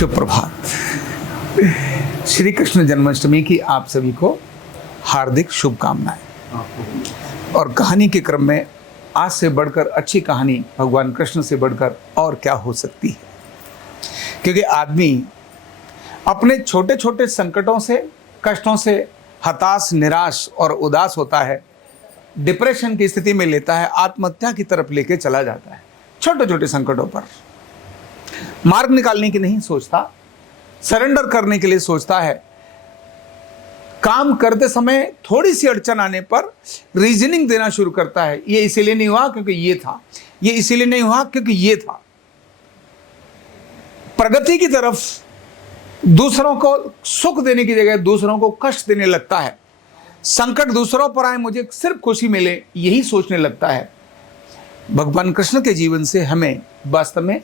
शुभ प्रभात। श्री कृष्ण जन्माष्टमी की आप सभी को हार्दिक शुभकामनाएं। और कहानी के क्रम में आज से बढ़कर अच्छी कहानी भगवान कृष्ण से बढ़कर और क्या हो सकती है, क्योंकि आदमी अपने छोटे छोटे संकटों से, कष्टों से हताश, निराश और उदास होता है, डिप्रेशन की स्थिति में लेता है, आत्महत्या की तरफ लेके चला जाता है। छोटे छोटे संकटों पर मार्ग निकालने की नहीं सोचता, सरेंडर करने के लिए सोचता है। काम करते समय थोड़ी सी अड़चन आने पर रीजनिंग देना शुरू करता है, ये इसीलिए नहीं हुआ क्योंकि ये था, ये इसीलिए नहीं हुआ क्योंकि ये था। प्रगति की तरफ दूसरों को सुख देने की जगह दूसरों को कष्ट देने लगता है। संकट दूसरों पर आए, मुझे सिर्फ खुशी मिले, यही सोचने लगता है। भगवान कृष्ण के जीवन से हमें वास्तव में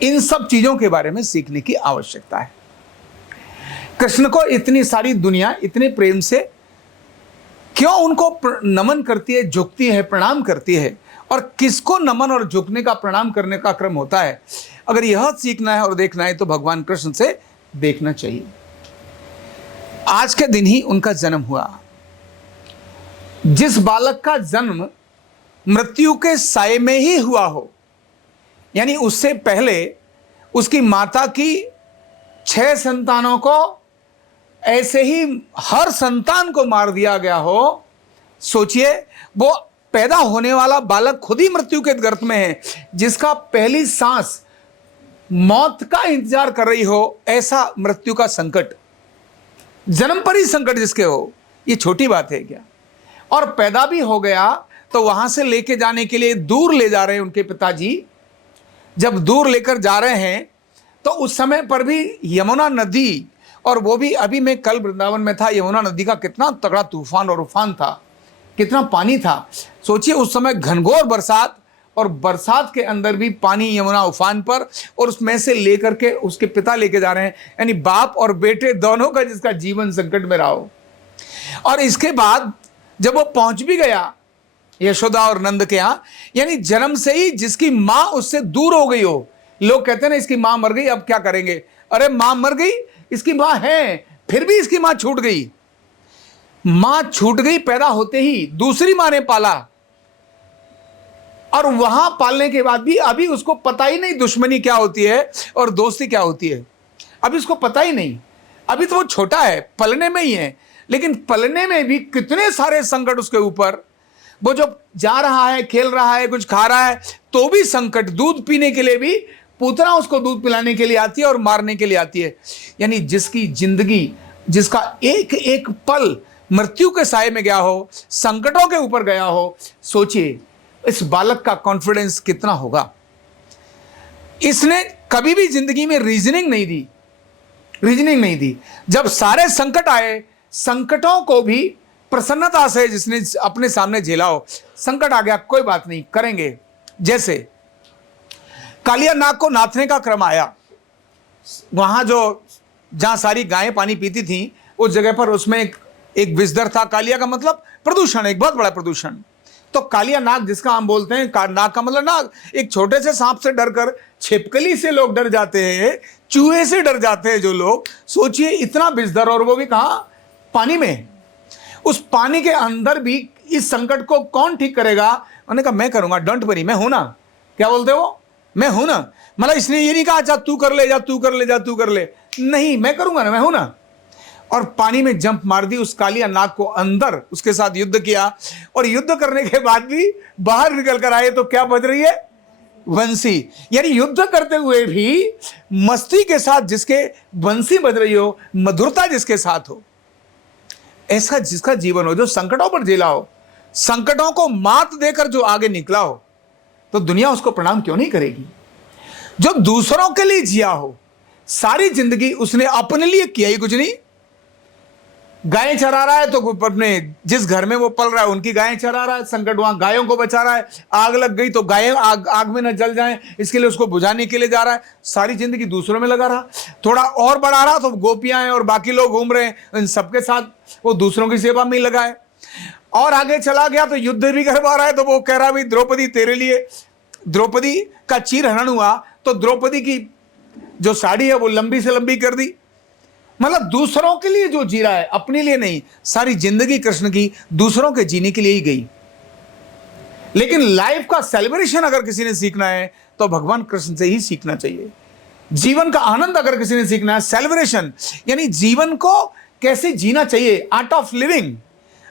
इन सब चीजों के बारे में सीखने की आवश्यकता है। कृष्ण को इतनी सारी दुनिया इतने प्रेम से क्यों उनको नमन करती है, झुकती है, प्रणाम करती है, और किसको नमन और झुकने का, प्रणाम करने का क्रम होता है। अगर यह सीखना है और देखना है तो भगवान कृष्ण से देखना चाहिए। आज के दिन ही उनका जन्म हुआ। जिस बालक का जन्म मृत्यु के साए में ही हुआ हो, यानी उससे पहले उसकी माता की 6 संतानों को ऐसे ही हर संतान को मार दिया गया हो, सोचिए वो पैदा होने वाला बालक खुद ही मृत्यु के गर्त में है, जिसका पहली सांस मौत का इंतजार कर रही हो, ऐसा मृत्यु का संकट, जन्म पर ही संकट जिसके हो, ये छोटी बात है क्या? और पैदा भी हो गया तो वहां से लेके जाने के लिए दूर ले जा रहे हैं उनके पिताजी। जब दूर लेकर जा रहे हैं तो उस समय पर भी यमुना नदी, और वो भी अभी मैं कल वृंदावन में था, यमुना नदी का कितना तगड़ा तूफान और उफान था, कितना पानी था। सोचिए उस समय घनघोर बरसात, और बरसात के अंदर भी पानी यमुना उफान पर, और उसमें से लेकर के उसके पिता लेके जा रहे हैं, यानी बाप और बेटे दोनों का जिसका जीवन संकट में रहा हो। और इसके बाद जब वो पहुंच भी गया यशोदा और नंद के यहां, यानी जन्म से ही जिसकी मां उससे दूर हो गई हो। लोग कहते हैं ना इसकी मां मर गई, अब क्या करेंगे? अरे मां मर गई, इसकी मां है, फिर भी इसकी मां छूट गई। मां छूट गई पैदा होते ही, दूसरी मां ने पाला, और वहां पालने के बाद भी अभी उसको पता ही नहीं दुश्मनी क्या होती है और दोस्ती क्या होती है। अभी उसको पता ही नहीं, अभी तो वो छोटा है, पलने में ही है, लेकिन पलने में भी कितने सारे संकट उसके ऊपर। वो जो जा रहा है, खेल रहा है, कुछ खा रहा है तो भी संकट, दूध पीने के लिए भी पूतना उसको दूध पिलाने के लिए आती है और मारने के लिए आती है। यानी जिसकी जिंदगी, जिसका एक एक पल मृत्यु के साए में गया हो, संकटों के ऊपर गया हो, सोचिए इस बालक का कॉन्फिडेंस कितना होगा। इसने कभी भी जिंदगी में रीजनिंग नहीं दी। जब सारे संकट आए, संकटों को भी प्रसन्नता से जिसने अपने सामने झेला हो, संकट आ गया, कोई बात नहीं, करेंगे। जैसे कालिया नाग को नाथने का क्रम आया, वहां जहां सारी गायें पानी पीती थी, उस जगह पर उसमें एक विषधर था। कालिया का मतलब प्रदूषण, एक बहुत बड़ा प्रदूषण। तो कालिया नाग, जिसका हम बोलते हैं नाग का मतलब नाग, एक छोटे से सांप से डरकर, छिपकली से लोग डर जाते हैं, चूहे से डर जाते हैं जो लोग, सोचिए इतना विषधर, और वो भी कहां? पानी में। उस पानी के अंदर भी इस संकट को कौन ठीक करेगा? मैंने कहा मैं करूंगा, डोंट वरी, मैं हूं ना। क्या बोलते हो? मैं हूं ना। मतलब इसने ये नहीं कहा अच्छा तू कर ले, तू कर ले, नहीं, मैं करूंगा ना, मैं हूं ना। और पानी में जंप मार दी, उस कालिया नाग को अंदर उसके साथ युद्ध किया, और युद्ध करने के बाद भी बाहर निकल कर आए तो क्या बज रही है? बंसी। यानी युद्ध करते हुए भी मस्ती के साथ जिसके बंसी बज रही हो, मधुरता जिसके साथ हो, ऐसा जिसका जीवन हो, जो संकटों पर झेला हो, संकटों को मात देकर जो आगे निकला हो, तो दुनिया उसको प्रणाम क्यों नहीं करेगी? जो दूसरों के लिए जिया हो, सारी जिंदगी उसने अपने लिए किया ही कुछ नहीं। गायें चरा रहा है तो अपने जिस घर में वो पल रहा है उनकी गायें चरा रहा है, संकट वहां गायों को बचा रहा है। आग लग गई तो गायें आग में न जल जाएं, इसके लिए उसको बुझाने के लिए जा रहा है। सारी जिंदगी दूसरों में लगा रहा। थोड़ा और बढ़ा रहा तो गोपियां और बाकी लोग घूम रहे हैं, इन सबके साथ वो दूसरों की सेवा में ही लगा है। और आगे चला गया तो युद्ध भी करवा रहा है, तो वो कह रहा है भाई द्रौपदी तेरे लिए, द्रौपदी का चीर हरण हुआ तो द्रौपदी की जो साड़ी है वो लंबी से लंबी कर दी। मतलब दूसरों के लिए जो जी रहा है, अपने लिए नहीं। सारी जिंदगी कृष्ण की दूसरों के जीने के लिए ही गई। लेकिन लाइफ का सेलिब्रेशन अगर किसी ने सीखना है तो भगवान कृष्ण से ही सीखना चाहिए। जीवन का आनंद अगर किसी ने सीखना है, सेलिब्रेशन यानी जीवन को कैसे जीना चाहिए, आर्ट ऑफ लिविंग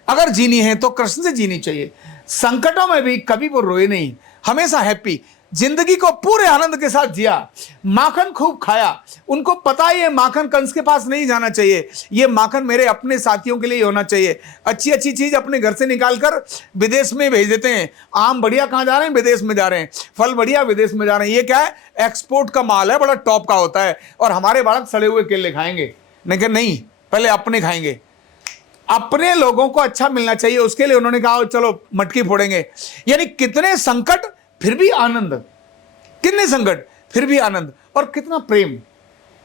अगर जीनी है तो कृष्ण से जीनी चाहिए। संकटों में भी कभी वो रोए नहीं, हमेशा हैप्पी, जिंदगी को पूरे आनंद के साथ जिया, माखन खूब खाया। उनको पता ही है माखन कंस के पास नहीं जाना चाहिए, ये माखन मेरे अपने साथियों के लिए ही होना चाहिए। अच्छी अच्छी चीज अपने घर से निकालकर विदेश में भेज देते हैं। आम बढ़िया कहाँ जा रहे हैं, विदेश में जा रहे हैं। फल बढ़िया विदेश में जा रहे हैं। ये क्या है, एक्सपोर्ट का माल है, बड़ा टॉप का होता है। और हमारे बालक सड़े हुए केले खाएंगे, नहीं, पहले अपने खाएंगे। अपने लोगों को अच्छा मिलना चाहिए, उसके लिए उन्होंने कहा चलो मटकी फोड़ेंगे। यानी कितने संकट फिर भी आनंद, कितने संकट फिर भी आनंद, और कितना प्रेम।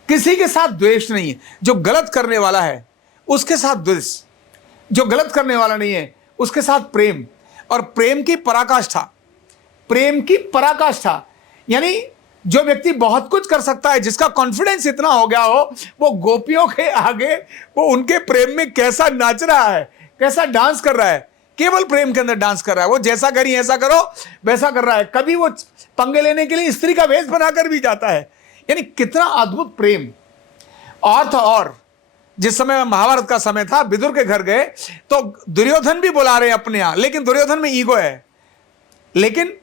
किसी के साथ द्वेष नहीं है। जो गलत करने वाला है उसके साथ द्वेष, जो गलत करने वाला नहीं है उसके साथ प्रेम। और प्रेम की पराकाष्ठा, प्रेम की पराकाष्ठा यानी जो व्यक्ति बहुत कुछ कर सकता है, जिसका कॉन्फिडेंस इतना हो गया हो, वो गोपियों के आगे वो उनके प्रेम में कैसा नाच रहा है, कैसा डांस कर रहा है, केवल प्रेम के अंदर डांस कर रहा है। वो जैसा करी ऐसा करो वैसा कर रहा है। कभी वो पंगे लेने के लिए स्त्री का वेश बनाकर भी जाता है। यानी कितना अद्भुत प्रेम। और तो और जिस समय महाभारत का समय था, विदुर के घर गए तो दुर्योधन भी बुला रहे हैं अपने यहां, लेकिन दुर्योधन में ईगो है। लेकिन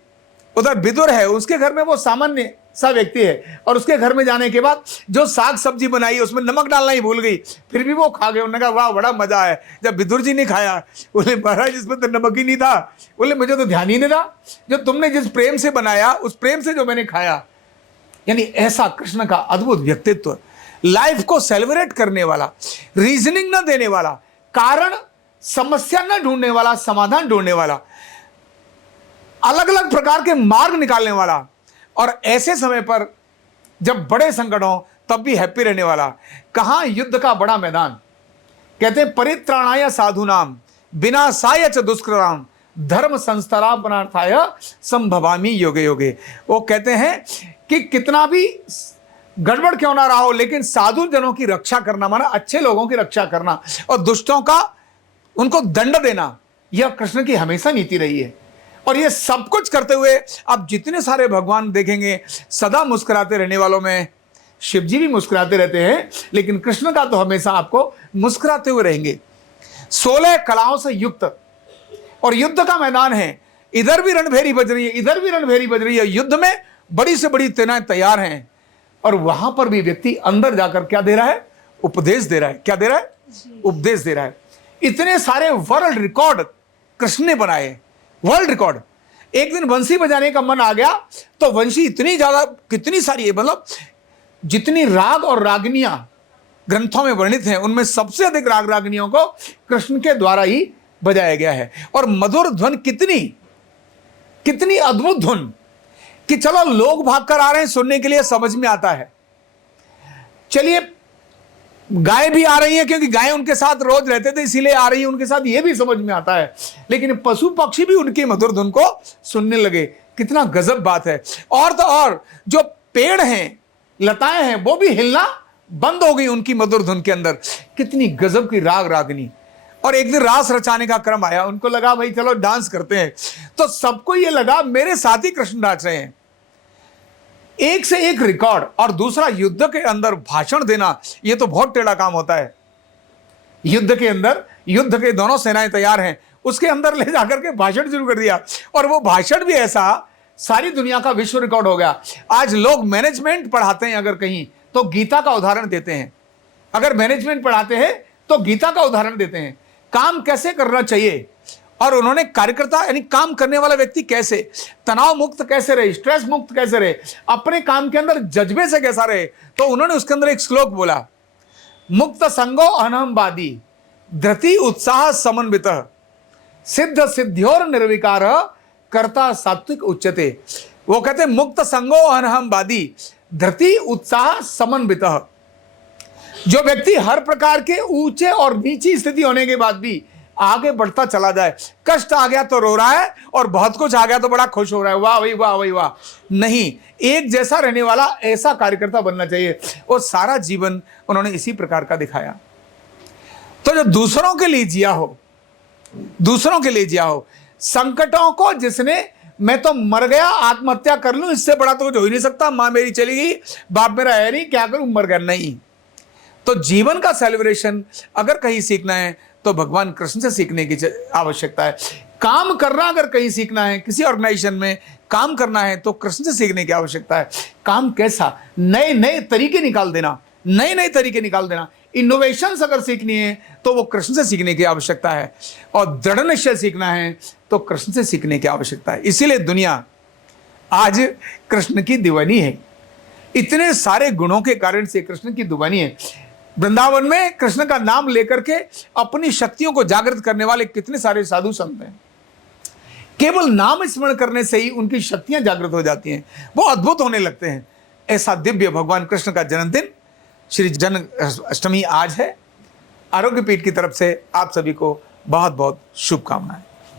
उधर विदुर है, उसके घर में वो सामान्य सा व्यक्ति है, और उसके घर में जाने के बाद जो साग सब्जी बनाई उसमें नमक डालना ही भूल गई, फिर भी वो खा गए। उन्होंने कहा वाह बड़ा मजा है। जब विदुर जी ने खाया, बोले महाराज इसमें तो नमक ही नहीं था। बोले मुझे तो ध्यान ही नहीं था, जो तुमने जिस प्रेम से बनाया उस प्रेम से जो मैंने खाया। यानी ऐसा कृष्ण का अद्भुत व्यक्तित्व, लाइफ को सेलिब्रेट करने वाला, रीजनिंग न देने वाला, कारण समस्या न ढूंढने वाला, समाधान ढूंढने वाला, अलग अलग प्रकार के मार्ग निकालने वाला, और ऐसे समय पर जब बड़े संकट हो तब भी हैप्पी रहने वाला। कहां युद्ध का बड़ा मैदान, कहते हैं परित्राणाय साधुनाम विनाशाय च दुष्कृताम धर्म संस्थापनार्थाय संभवामि योगे योगे। वो कहते हैं कि कितना भी गड़बड़ क्यों ना रहा हो, लेकिन साधु जनों की रक्षा करना, माना अच्छे लोगों की रक्षा करना, और दुष्टों का उनको दंड देना, यह कृष्ण की हमेशा नीति रही है। और ये सब कुछ करते हुए आप जितने सारे भगवान देखेंगे, सदा मुस्कुराते रहने वालों में शिव जी भी मुस्कुराते रहते हैं, लेकिन कृष्ण का तो हमेशा आपको मुस्कुराते हुए रहेंगे। 16 कलाओं से युक्त और युद्ध का मैदान है। इधर भी रणभेरी बज रही है, इधर भी रणभेरी बज रही है। युद्ध में बड़ी से बड़ी सेनाएं तैयार हैं, और वहां पर भी व्यक्ति अंदर जाकर क्या दे रहा है, उपदेश दे रहा है। क्या दे रहा है, उपदेश दे रहा है। इतने सारे वर्ल्ड रिकॉर्ड कृष्ण ने बनाए, वर्ल्ड रिकॉर्ड। एक दिन बंसी बजाने का मन आ गया तो वंशी इतनी ज्यादा, कितनी सारी है, मतलब जितनी राग और रागनियां ग्रंथों में वर्णित हैं, उनमें सबसे अधिक राग रागनियों को कृष्ण के द्वारा ही बजाया गया है। और मधुर ध्वन, कितनी कितनी अद्भुत धुन कि चलो लोग भागकर आ रहे हैं सुनने के लिए, समझ में आता है। चलिए गाय भी आ रही है, क्योंकि गाय उनके साथ रोज रहते थे इसीलिए आ रही है उनके साथ, ये भी समझ में आता है। लेकिन पशु पक्षी भी उनकी मधुर धुन को सुनने लगे। कितना गजब बात है। और तो और जो पेड़ हैं, लताएं हैं, वो भी हिलना बंद हो गई उनकी मधुर धुन के अंदर। कितनी गजब की राग रागनी। और एक दिन रास रचाने का क्रम आया, उनको लगा भाई चलो डांस करते हैं। तो सबको ये लगा मेरे साथ ही कृष्ण नाच रहे हैं। एक से एक रिकॉर्ड। और दूसरा, युद्ध के अंदर भाषण देना, यह तो बहुत टेढ़ा काम होता है। युद्ध के अंदर, युद्ध के दोनों सेनाएं तैयार हैं, उसके अंदर ले जाकर के भाषण शुरू कर दिया। और वो भाषण भी ऐसा सारी दुनिया का विश्व रिकॉर्ड हो गया। आज लोग मैनेजमेंट पढ़ाते हैं अगर कहीं, तो गीता का उदाहरण देते हैं। अगर मैनेजमेंट पढ़ाते हैं तो गीता का उदाहरण देते हैं, काम कैसे करना चाहिए। और उन्होंने कार्यकर्ता यानी काम करने वाला व्यक्ति कैसे तनाव मुक्त कैसे रहे, स्ट्रेस मुक्त कैसे रहे, अपने काम के अंदर जज्बे से कैसा रहे। तो उन्होंने उसके अंदर एक श्लोक बोला, मुक्त संगो अनहमवादी धृति उत्साह समन्वित सिद्ध सिद्ध्योर निर्विकार कर्ता सात्विक उच्यते। वो कहते मुक्त संगो अनहमवादी धृति उत्साह समन्वित। जो व्यक्ति हर प्रकार के ऊंचे और नीची स्थिति होने के बाद भी आगे बढ़ता चला जाए। कष्ट आ गया तो रो रहा है और बहुत कुछ आ गया तो बड़ा खुश हो रहा है, वाह भाई वाह भाई वाह। नहीं, एक जैसा रहने वाला ऐसा कार्यकर्ता बनना चाहिए, और सारा जीवन उन्होंने इसी प्रकार का दिखाया। तो जो दूसरों के लिए जिया हो, दूसरों के लिए जिया हो, संकटों को जिसने, मैं तो मर गया आत्महत्या कर लूं इससे बड़ा तो कुछ हो ही नहीं सकता, मां मेरी चली गई, बाप मेरा है नहीं, क्या करूं, मर गया, नहीं। तो जीवन का सेलिब्रेशन अगर कहीं सीखना है तो भगवान कृष्ण से सीखने की आवश्यकता है। काम करना अगर कहीं सीखना है, किसी ऑर्गेनाइजेशन में काम करना है तो कृष्ण से सीखने की आवश्यकता है। काम कैसा, नए नए तरीके निकाल देना, नए नए तरीके निकाल देना। इनोवेशंस अगर सीखनी है तो वो कृष्ण से सीखने की आवश्यकता है, और दृढ़ निश्चय सीखना है तो कृष्ण से सीखने की आवश्यकता है। इसीलिए दुनिया आज कृष्ण की दीवानी है, इतने सारे गुणों के कारण से कृष्ण की दीवानी है। वृंदावन में कृष्ण का नाम लेकर के अपनी शक्तियों को जागृत करने वाले कितने सारे साधु संत हैं। केवल नाम स्मरण करने से ही उनकी शक्तियां जागृत हो जाती हैं, वो अद्भुत होने लगते हैं। ऐसा दिव्य भगवान कृष्ण का जन्मदिन श्री जन्माष्टमी आज है। आरोग्य पीठ की तरफ से आप सभी को बहुत बहुत शुभकामनाएं।